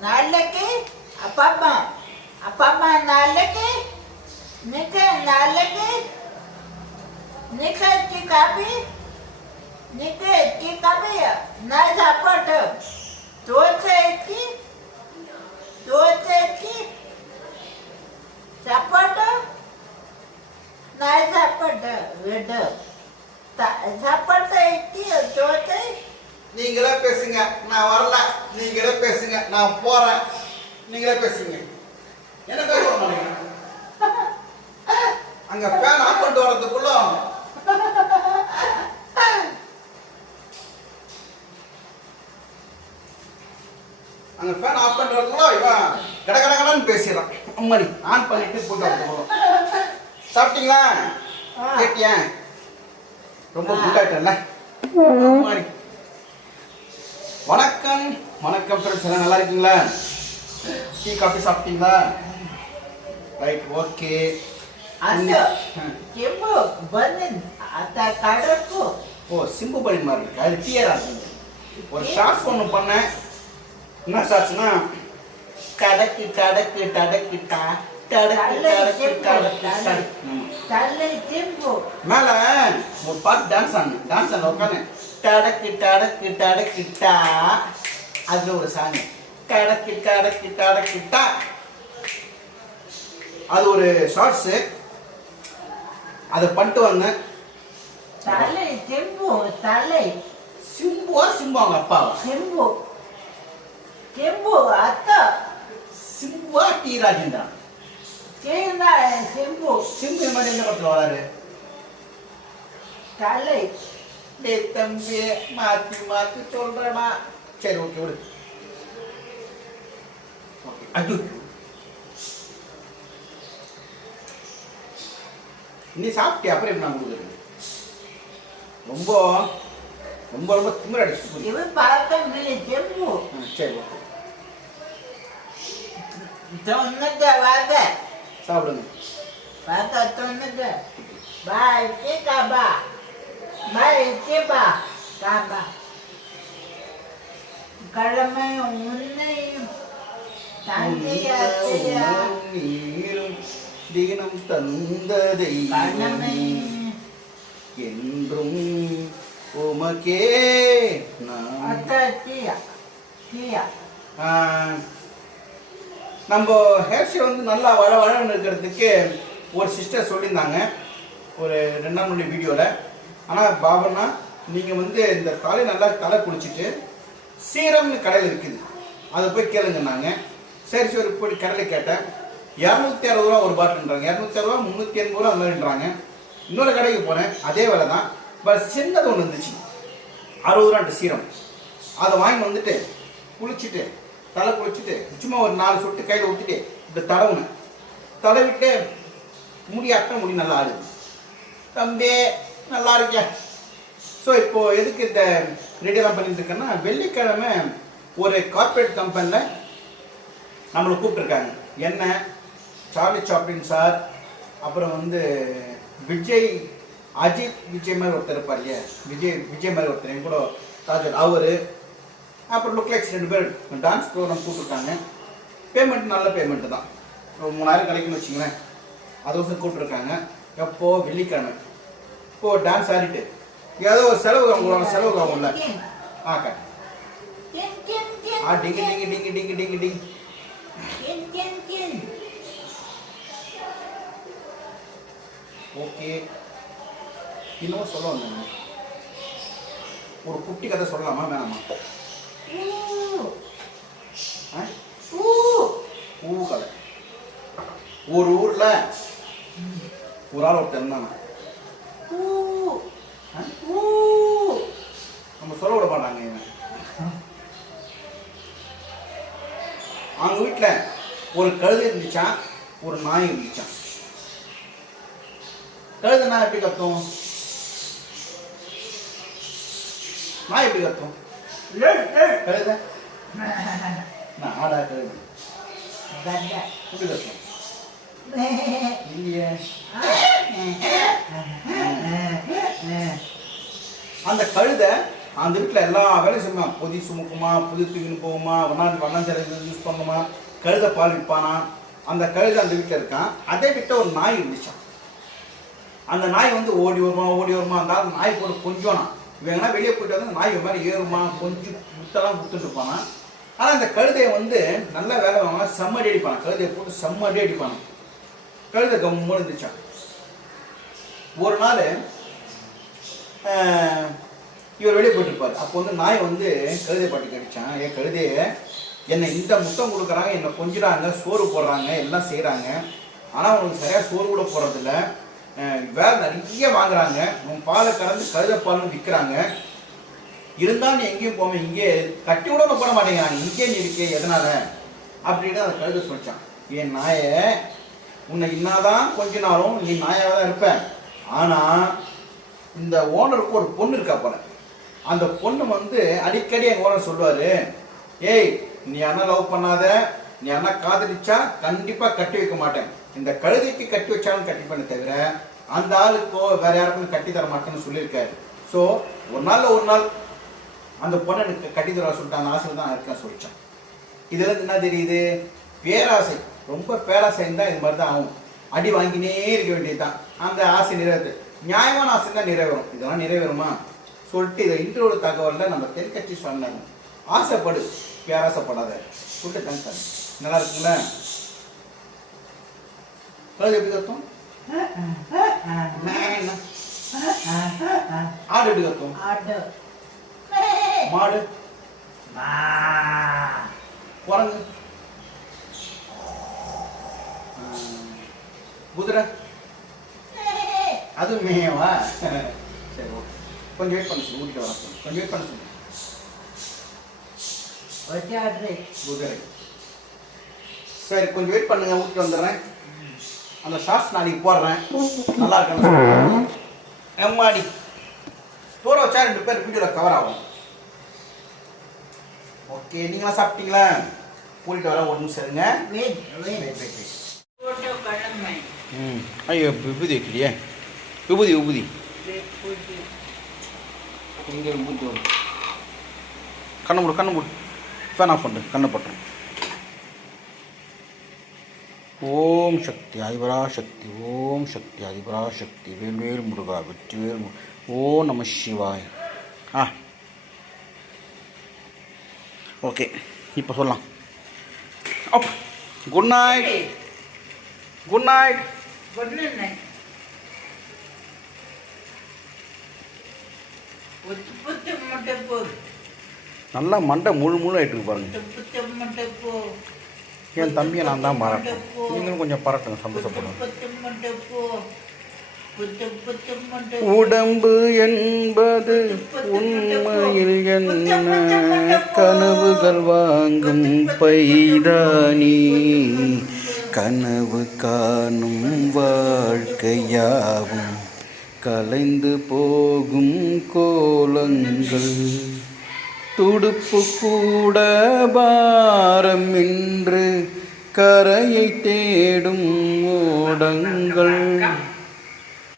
நாளைக்கு அப்பா அம்மா அப்பா அம்மா நாளைக்கு நிக்க நாளைக்கு நிக்க டீ காபி நிக்க டீ காபி நான் சாப்பாட்டு தோசை இட்லி தோசை இட்லி சாப்பாடு நான் சாப்பாடு விடு சாப்பாடு இட்லி தோசை நீங்களே பேசுங்க நான் வரல நீங்களே பேசுங்க நான் போறேன் நீங்களே பேசுங்க என்ன பேச மாட்டீங்க அங்க ஃபேன் ஆஃப் பண்ணிட்டு வர்றதுக்குள்ள அங்க ஃபேன் ஆஃப் பண்றதுக்குள்ள இவன் கட கட கடன்னு பேசிடுறான். அம்மாடி ஆன் பண்ணிட்டு போட்டு வரதுக்குள்ள சாப்பிட்டீங்களா? கேட்டியா? ரொம்ப குண்டாயிட்டல அம்மாடி. வணக்கம். வணக்கம் ஃப்ரெண்ட்ஸ் எல்லாம் நல்லா இருக்கீங்களா? டீ காஃபி சாப்பிட்டீங்களா ரைட் ஓகே அது ಕೆಂಪು ಬಂದ ಅತ್ತ ಕಡಕು ஓ சிம்பு பண்ணி மாதிரி இருக்கு அது டீயரா இருக்கு ஒரு ஷார்ட்ஸ் ஒன்று பண்ணேன் என்ன ஷார்ட்ஸ்னா கடக்கு கடக்கு டடக்கு டா டடக்கு டடக்கு டடக்கு டடக்கு ஆமா. ತಲೆ ಕೆಂಪು மேல ஒரு பாட்டு டான்ஸ் ஆடணும் டான்ஸ் ஆட உட்காந்து டடக்கு டடக்கு டடக்கு டா அதுல ஒரு சாங் கடக்கு கடக்கு கடக்கு அது ஒரு ஷார்ட்ஸு அதை பண்ணிட்டு வந்தேன் தலை தெம்பு தலை. சிம்புவா சிம்பு அப்பா அப்பாவா? தெம்பு தெம்பு அத்தா. சிம்புவா டி ராஜேந்திரா. சேர்ந்தா செம்பு செம்பு என்ன படத்தில் வராரு? தலை. டே தம்பி மாற்றி மாத்தி சொல்கிறேமா சரி ஓகே விடு. அது நீ சாப்பிட்டே அப்புறம் எப்படி நான் கொடுக்குறது? ரொம்ப ரொம்ப ரொம்ப திமிர அடிச்சு இவன் பழக்கம் இல்லை செப்பு சரி ஓகே. சாப்பிடுங்க. கிழமையும் முன்னையும் நீரும் தினம் தந்ததை என்றும் உமக்கே நம்ம ஹேர் ஸ்டைல் வந்து நல்லா வள வளன்னு இருக்கிறதுக்கு ஒரு சிஸ்டர் சொல்லியிருந்தாங்க ஒரு ரெண்டாம் மணி வீடியோவில் ஆனால் பாபண்ணா நீங்கள் வந்து இந்த தலை நல்லா தலை குளிச்சுட்டு சீரம்னு கடையில் இருக்குது அதை போய் கேளுங்கன்னாங்க. சரி சரி போய் கடலை கேட்டேன். இரநூத்தி அறுபது ரூபா ஒரு பாட்டில்ன்றாங்க. இரநூத்தி அறுபது ரூபா முந்நூற்றி எண்பது ரூபா மாதிரின்றாங்க இன்னொரு கடைக்கு போனேன். அதே வேலை தான் பட் சின்னது ஒன்று இருந்துச்சு. அறுபது ரூபான்ட்டு சீரம். அதை வாங்கி வந்துட்டு குளிச்சுட்டு தலை குளிச்சுட்டு சும்மா ஒரு நாலு சொட்டு கையில் ஊற்றிட்டு இப்படி தடவுனேன். தடவிட்டு முடி அட்டை முடி நல்லா ஆடுது. தம்பி நல்லா இருக்கியா? ஸோ இப்போது எதுக்கு இந்த ரெடியெல்லாம் பண்ணிட்டு இருக்கேன்னா வெள்ளிக்கிழமை ஒரு கார்ப்பரேட் கம்பெனியில் நம்மளை கூப்பிட்டுருக்காங்க. என்ன? சார்லி சாப்ளின் சார் அப்புறம் வந்து விஜய் அஜித் விஜய் மாதிரி ஒருத்தர் இருப்பார் இல்லையா? விஜய் விஜய் மாதிரி ஒருத்தர் என் கூட ராஜர் அவர் அப்புறம் லுக்லைக்ஸ் ரெண்டு பேர் டான்ஸ் ப்ரோக்ராம் கூப்பிட்டுருக்காங்க. பேமெண்ட் நல்ல பேமெண்ட்டு தான். ஒரு மூணாயிரம் கிடைக்குன்னு வச்சுங்களேன் தான் கூப்பிட்ருக்காங்க எப்போ? வெள்ளிக்கிழமை. இப்போ டான்ஸ் ஆடிட்டு. ஏதோ ஒரு செலவு அவங்களோட செலவு ஆகும்ல ஆக்கா கின் ஆ டிங்கு டிங்கு டிங்கு டிங்கு டிங்கு டிங் ஓகே. இன்னும் சொல்ல வந்தேன் ஒரு குட்டி கதை சொல்லலாமா? வேணாமா? ஊ ஆ? பூ கதை. ஒரு ஊரில் ஒரு ஆள் ஒருத்தர் இருந்தாங்க. ஆ? நம்ம சொல்ல விட மாட்டாங்க இவன். அவங்க வீட்டில் ஒரு கழுதை இருந்துச்சான் ஒரு நாய் இருந்துச்சான் கழுதைனா எப்படி கத்தும்? நாய் எப்படி கத்தும்? கழுதை? நான் ஆடா கழுதை. எப்படி கத்தும்? அந்த கழுதை அந்த வீட்டில் எல்லா வேலையும் செய்வான் பொதி சுமக்குமா? புது தூக்கின்னு போகுமா? வண்ணாந்து வண்ணாஞ்சலை யூஸ் பண்ணுமா? கழுதை பால் விற்பானா? அந்த கழுதை அந்த வீட்டில் இருக்கான். அதே வீட்டில் ஒரு நாய் இருந்துச்சான் அந்த நாய் வந்து ஓடி வருமா ஓடி வருமா அந்த நாய் போட்டு கொஞ்சம்னா இவங்கன்னா வெளியே போயிட்டு வந்து நாய் இது மாதிரி ஏறுமா கொஞ்சம் முத்தெல்லாம் கொடுத்துட்டு போனான் ஆனால் அந்த கழுதையை வந்து நல்ல வேலை வாங்க செம்மடி அடிப்பாங்க அடிப்பான். கழுதையை போட்டு செம்மடி அடிப்பாங்க கழுதை கம்முன்னு இருந்துச்சான் ஒரு நாள் இவர் வெளியே போயிட்டு அப்போ வந்து நாய் வந்து கழுதை பாட்டி கடிச்சான் ஏன் கழுதையை என்னை இந்த முத்தம் கொடுக்குறாங்க என்னை கொஞ்சிறாங்க சோறு போடுறாங்க எல்லாம் செய்கிறாங்க ஆனால் அவனுக்கு சரியாக சோறு கூட போடுறதில்ல. வேலை நிறைய வாங்குறாங்க. உன் பாலை கலந்து கழுதப்பாலும் விற்கிறாங்க. இருந்தாலும் நீ எங்கேயும் போகாம இங்கே கட்டி கூட போட மாட்டேங்கிறாங்க இங்கே நீ இருக்கே எதனால? அப்படின்னு அதை கழுத சொல்லிச்சான். என் நாயை உன்னை இன்னாதான் கொஞ்ச நாளும் நீ நாயாக தான் இருப்ப. ஆனால் இந்த ஓனருக்கு ஒரு பொண்ணு இருக்கா போல. அந்த பொண்ணு வந்து அடிக்கடி எங்கள் ஓனர் சொல்லுவார். ஏய் நீ அண்ணா லவ் பண்ணாத. நீ அண்ணா காதலிச்சா கண்டிப்பாக கட்டி வைக்க மாட்டேன். இந்த கழுதைக்கு கட்டி வச்சாலும் கட்டி பண்ண தவிர அந்த ஆளுக்கோ வேற யாருக்கும் கட்டி தர மாட்டேன்னு சொல்லியிருக்காரு. ஸோ ஒரு நாள் ஒரு நாள் அந்த பொண்ணை எனக்கு கட்டி தர சொல்லிட்டு அந்த ஆசையில் தான் இருக்கேன் சொல்லித்தான் இதுல என்ன தெரியுது? பேராசை. ரொம்ப பேராசை இருந்தால் இது மாதிரி தான் ஆகும். அடி வாங்கினே இருக்க வேண்டியதுதான். அந்த ஆசை நிறைவேறு நியாயமான ஆசை தான் நிறைவேறும். இதெல்லாம் நிறைவேறுமா? சொல்லிட்டு இதை இன்றோட தகவலில் நம்ம தென்கட்சி சொன்னாங்க ஆசைப்படு. பேராசைப்படாத. சொல்லிட்டு தான் நல்லா இருக்குங்களா கழுதை எப்படி கத்தும். ஆடு எப்படி கத்தும் மாடு குரங்கு குதிரை அது மேவா சரி ஓகே கொஞ்சம் வெயிட் பண்ண சொல்லு ஊட்டிட்டு வர கொஞ்சம் வெயிட் பண்ண சொல்லு குதிரை சரி கொஞ்சம் வெயிட் பண்ணுங்க ஊட்டிட்டு வந்துடுறேன் அந்த ஷார்ட்ஸ் நாளைக்கு போடுறேன். நல்லா இருக்கணும் எம்மாடி தூர வச்சா ரெண்டு பேர் வீடியோவில் கவர் ஆகும். ஓகே நீங்களாம் சாப்பிட்டீங்களா? கூட்டிட்டு வர. போட்டோ கடமை ம். ஐயோ விபூதி வைக்கலையே. விபூதி விபூதி. கண்ணை மூடு கண்ணை மூடு. ஃபேன் ஆஃப் பண்ணு கண்ணை பட்டுரும் ஓம் சக்தி அதிபரா சக்தி ஓம் சக்தி அதிபரா சக்தி வேல்வேல் முருகா வெற்றிவேல் ஓ நம சிவாய். ஆ. ஓகே இப்போ சொல்லலாம். அப். Good night good night good night நல்லா மண்டை முழு முழு ஆயிட்டு இருக்கு பாருங்க. என் தம்பியை நான் தான் பாராட்டேன் நீங்களும் கொஞ்சம் பாராட்டுங்க சந்தோஷப்படுங்க உடம்பு என்பது உண்மையில் என்ன? கனவுகள் வாங்கும் பைதானி கனவு காணும் வாழ்க்கையாவும் கலைந்து போகும் கோலங்கள். துடுப்பு கூட பாரம் என்று கரையை தேடும் ஓடங்கள்.